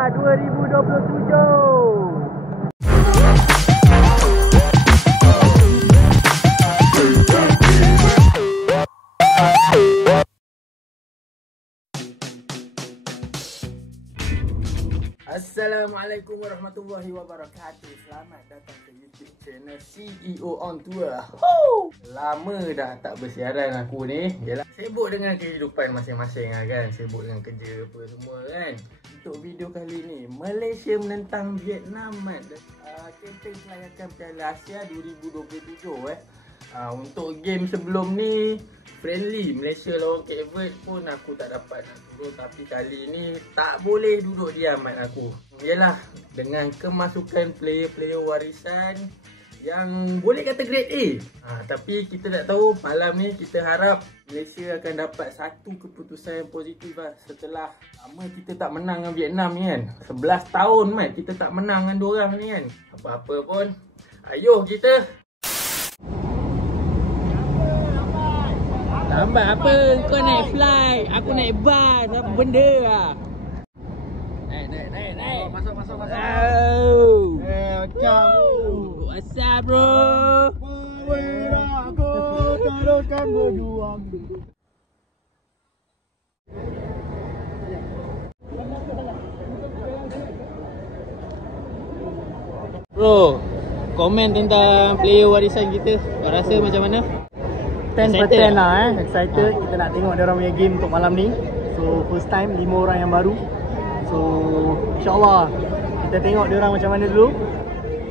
Asia 2027. Assalamualaikum warahmatullahi wabarakatuh. Selamat datang ke YouTube channel CEO on Tour. Lama dah tak bersiaran aku ni. Yalah, sibuk dengan kehidupan masing-masing lah kan. Sibuk dengan kerja apa semua kan. Untuk video kali ni, Malaysia menentang Vietnam kan. Kempen kelayakan Piala Asia 2027 untuk game sebelum ni friendly Malaysia lawan Cape Verde pun aku tak dapat nak turun. Tapi kali ni tak boleh duduk diam mat aku. Yalah, dengan kemasukan player-player warisan yang boleh kata grade A. Tapi kita tak tahu, malam ni kita harap Malaysia akan dapat satu keputusan yang positif lah. Setelah lama kita tak menang dengan Vietnam ni kan. 11 tahun mat kita tak menang dengan diorang ni kan. Apa-apa pun, ayuh kita. Lambat apa? Kau naik flight, aku naik bus, apa benda lah. Naik. Masuk. Macam what's up bro? Bawalah aku teruskan berjuang. Bro, komen tentang player warisan kita. Kau rasa macam mana? 10/10 lah excited. Kita nak tengok diorang punya game untuk malam ni. So first time 5 orang yang baru. So insyaAllah kita tengok diorang macam mana dulu.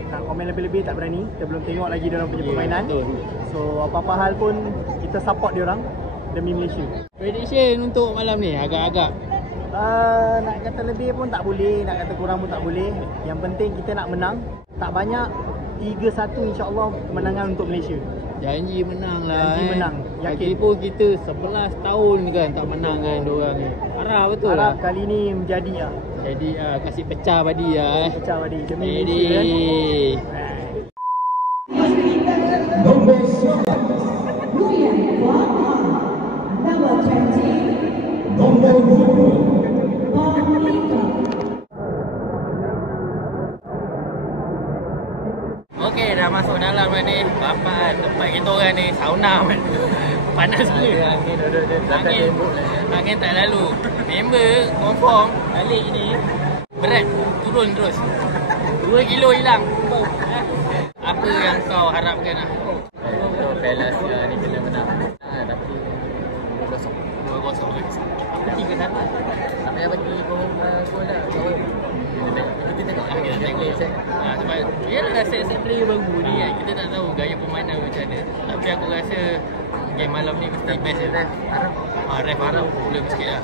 Nak komen lebih-lebih tak berani. Kita belum tengok lagi diorang punya permainan. So apa-apa hal pun kita support diorang demi Malaysia. Prediction untuk malam ni agak-agak nak kata lebih pun tak boleh, nak kata kurang pun tak boleh. Yang penting kita nak menang. Tak banyak, 3-1 insyaAllah kemenangan untuk Malaysia. Janji menang lah. Janji menang, yakin. Lagipun kita 11 tahun kan tak menang dengan diorang ni. Harap betul lah. Harap kali ni menjadi lah. Jadi kasih pecah badi lah Pecah badi demi Malaysia kan. Nombor 11 Luian Kuala. Nombor 20 Nombor 20 Monica. Okey, dah masuk dalam kan ni. Bapak tempat kita orang ni sauna kan. Panas gila. Angin tak lalu. Member confirm balik ni berat turun terus. 2 kilo hilang. Apa yang kau harapkan lah? Piala Asia ni kena menang. Tapi 2-0 lagi. 3-1. Apa yang bagi gol lah. Kita tengok. Sebab dia dah set player baru ni kan. Kita tak tahu gaya permainan macam mana. Tapi aku rasa game malam ni mesti best je. Ref harap boleh sikit lah.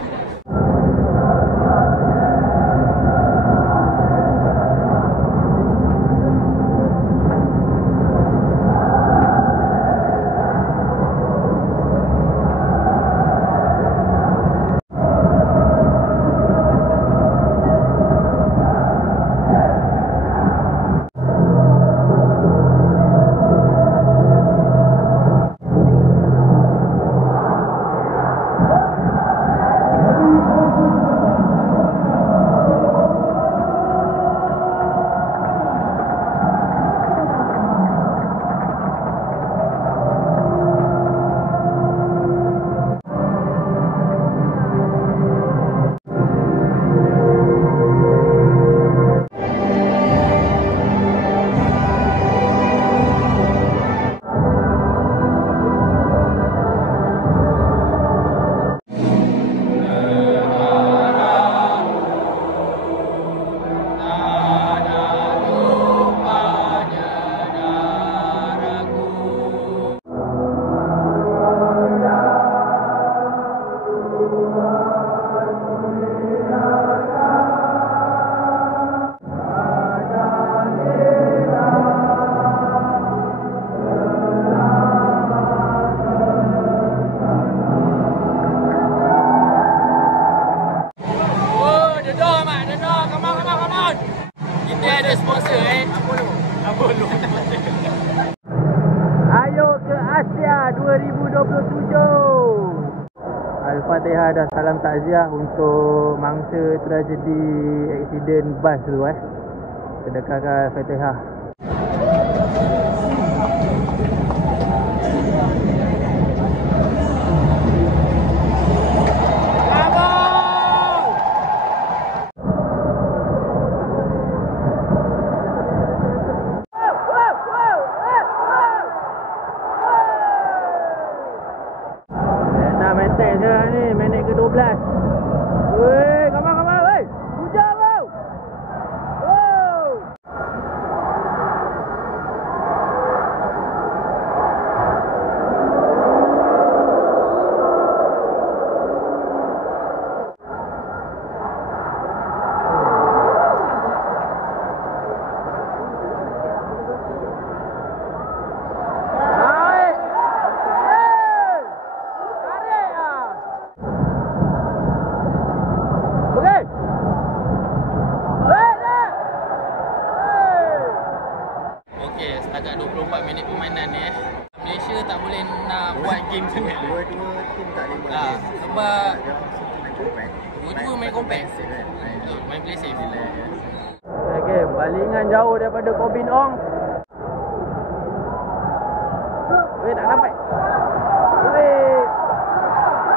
Al-Fatihah dan salam takziah untuk mangsa tragedi aksiden bas tu Sedekahkan Al-Fatihah. Minit ke-12. Weh, come on, weh. Hujan bau. Wow. Setakat 24 minit permainan ni Malaysia tak boleh nak buat game sangat. Dua-dua tim tak boleh buat game. Sebab dua-dua main compact. Betul, main play safe. Okay, balingan jauh daripada Kobin Ong. Weh, tak dapat. Weh.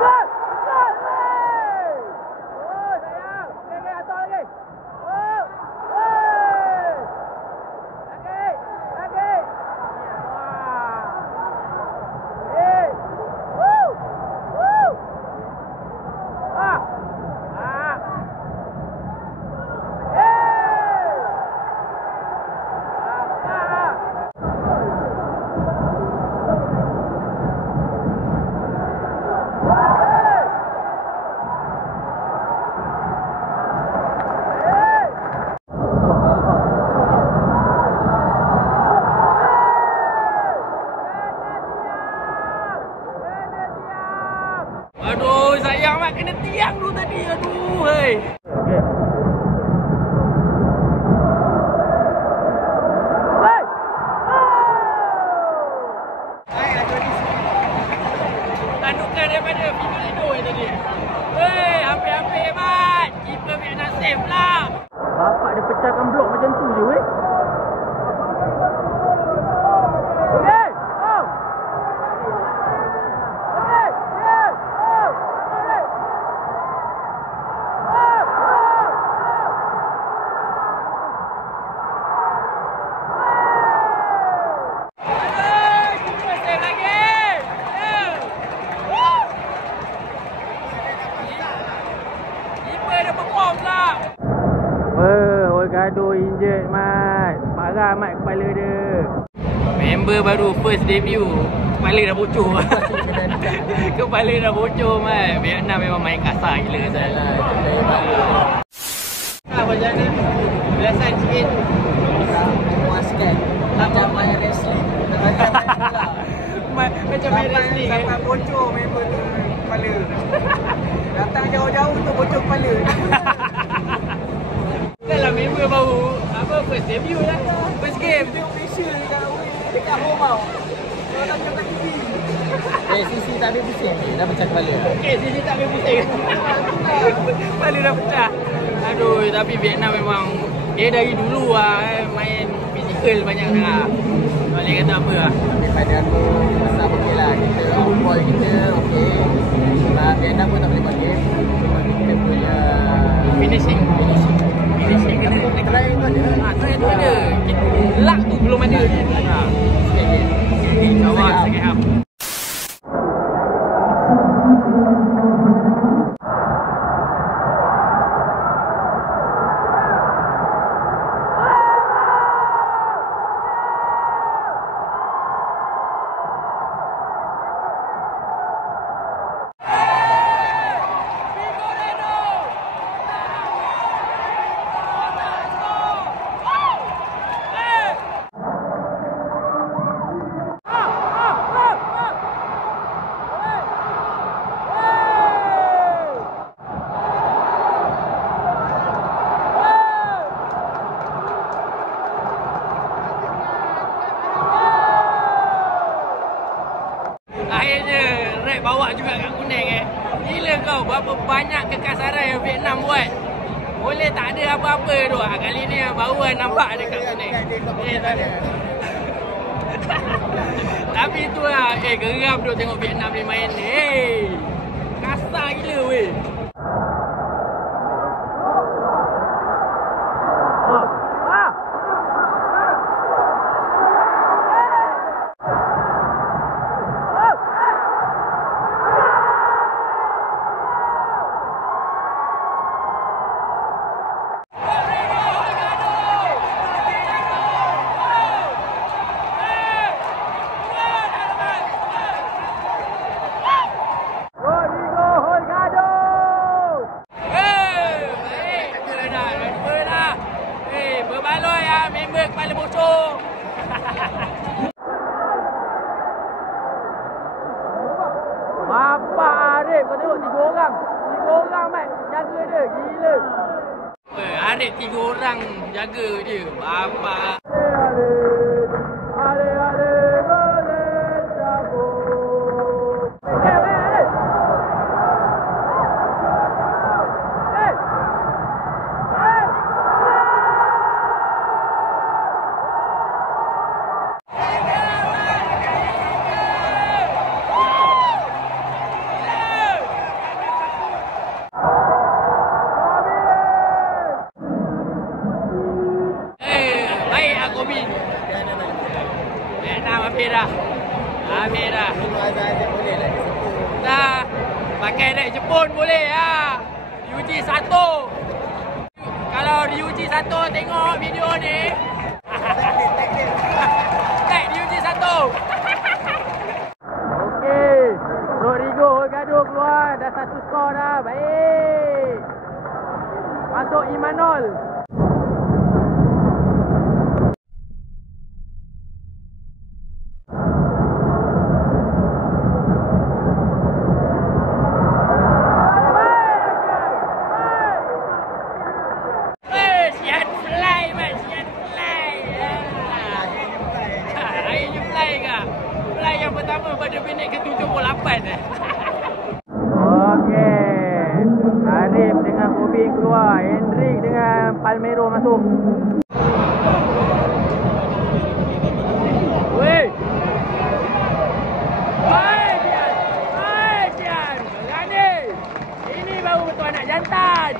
Gol! Gol! Weh! Oh, sayang. Okay, atas lagi. Oh! Weh! Lagi! Wah! Eh! Woo! Woo! Ah! Ah! Eh! Apa? Aduh, sayang mak kena tiang tu tadi. Aduh, hei. Okey. Tandukan daripada Firmino tadi. Hei, hampir-hampir mat. Keeper Vietnam save lah. Bapak dia pecahkan blok macam tu je weh. Okey. Oh. Okey. Yeah. Oh. Okey. Oh. Aduh, keeper save lagi. Keeper dia perform lah. Gaduh injet mat. Parah mat kepala dia. Member baru first debut, kepala dah bocor. Kepala dah bocor mat. Vietnam memang main kasar gila salah. Apa jadi? Belasan sikit. Memuaskan. Macam main wrestling. Macam main wrestling. Sampai bocor member tu kepala. Datang jauh-jauh untuk bocor kepala. Kalau member baru apa first debut lah. First game. Tengok facial dekat rumah. Kalau tak kat TV. Sisi tak habis pusing ni. Dah pecah kepala. Sisi tak habis pusing. Kepala dah pecah. Aduh, tapi Vietnam memang dia dari dulu main fizikal banyak sangat. Boleh kata apa lah. Daripada aku besar okey lah. Kita outball kita okey. Vietnam pun tak boleh buat game. Cuma kita punya finishing kena try tu ada. Try tu ada. Luck tu belum ada. Sikit awal second half. Akhirnya Red bawa juga kat kuning Gila kau berapa banyak kekasaran yang Vietnam buat. Boleh tak ada apa-apa tu. Kali ni baru nampak dekat sini. Tak ada. Tapi tu lah. Geram tu tengok Vietnam ni main ni. Kasar gila weh. Member kepala bocor. Bapak Arif, kau tengok 3 orang. 3 orang mat jaga dia, gila. Arif 3 orang jaga dia. Bapak. Habis dah. Habis dah. Dah. Pakai naik Jepun boleh lah. Ryuji 1. Kalau Ryuji 1 tengok video ni. Tag Ryuji 1. Okey. Rodrigo gaduh keluar. Dah 1 skor dah. Baik. Masuk Imanol. Yang pertama pada minit ke-78. Okey. Arif dengan Bobby keluar. Hendrik dengan Palmero masuk. Weh. Hai Kian. Hai Kian. Berani. Ini baru betul anak jantan.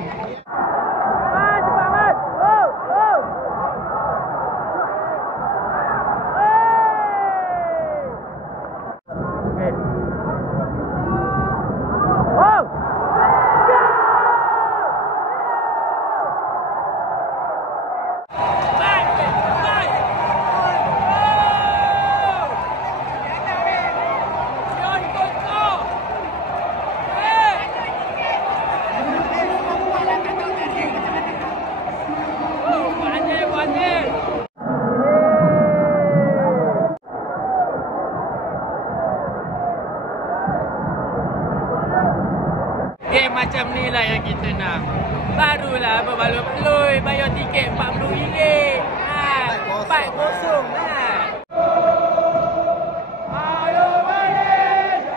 Game macam ni lah yang kita nak. Barulah berbaloi peluy, bayar tiket RM40. Ha, 4-0 lah. Ayo balik.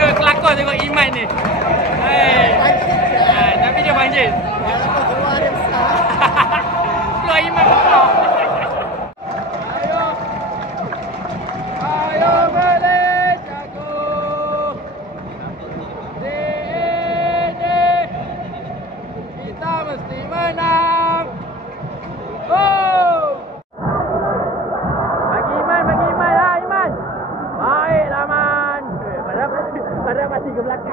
Kelakor tengok Iman ni. Tapi dia banjir. Keluar dia besar. Keluar Iman besar. Ayo. Ayo balik jago. Kita mesti menang. Go. Bagi Iman lah Iman. Baiklah Man. Padahal masih ke belakang.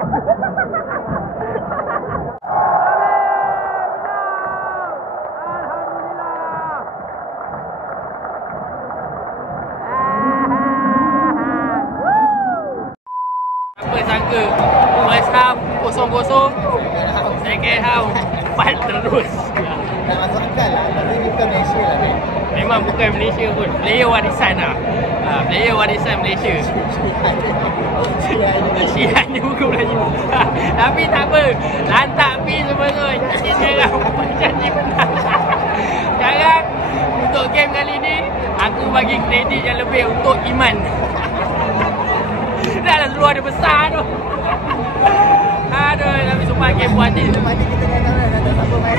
Alhamdulillah. Apa sangka first half 0-0, second half 4 terus. Tak masuk akal lah. Tapi bukan Malaysia lah, Ben. Memang bukan Malaysia pun. Player warisan lah. Player warisan Malaysia. Syiah ni buku Melayu. Tapi tak apa. Lantak pi semua tu. Jadi sekarang janji menang. Sekarang untuk game kali ni, aku bagi kredit yang lebih untuk Iman. Dah lah seluar dia besar tu. Aduh, tapi sumpah game buat ni. Mari kita tengok dah tak siapa main.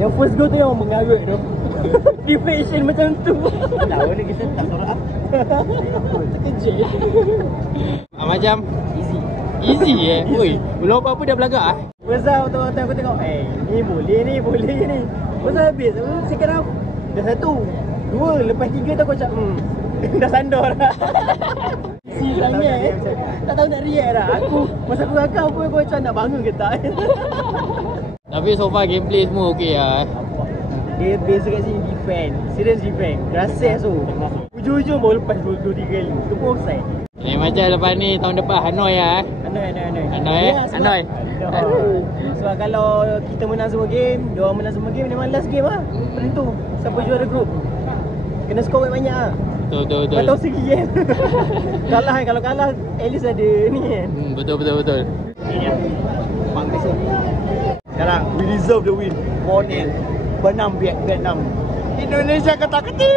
Yang first goal tu yang mengarut tu. Deflection macam tu. Lawan ni kita tak sorak. Terkejut. Macam easy Oi, belum apa-apa dah belagak First half tu aku tengok, ni boleh ni. First half habis, second half dah 1, 2, lepas 3 tu aku macam dah sandor dah. Si sangat tak tahu nak react dah. Aku masa aku rakam pun aku macam nak bangun ke tak. Tapi so far gameplay semua okey lah Dia base kat sini defend. Serius defend. Rasa tu. Ujung-ujung baru lepas 2-3 kali. Tu pun offside. Macam lepas ni tahun depan Hanoi lah Hanoi Hanoi. Sebab kalau kita menang semua game, diorang menang semua game, memang last game lah. Penentu siapa juara grup. Kena skor banyak lah. Betul. Kau tahu segi kan. Kalah kan, kalau kalah at least ada ni kan. Betul. Ini dia. Pang besok. Sekarang we deserve the win. 4-0. Benam Vietnam. Indonesia kata-kata.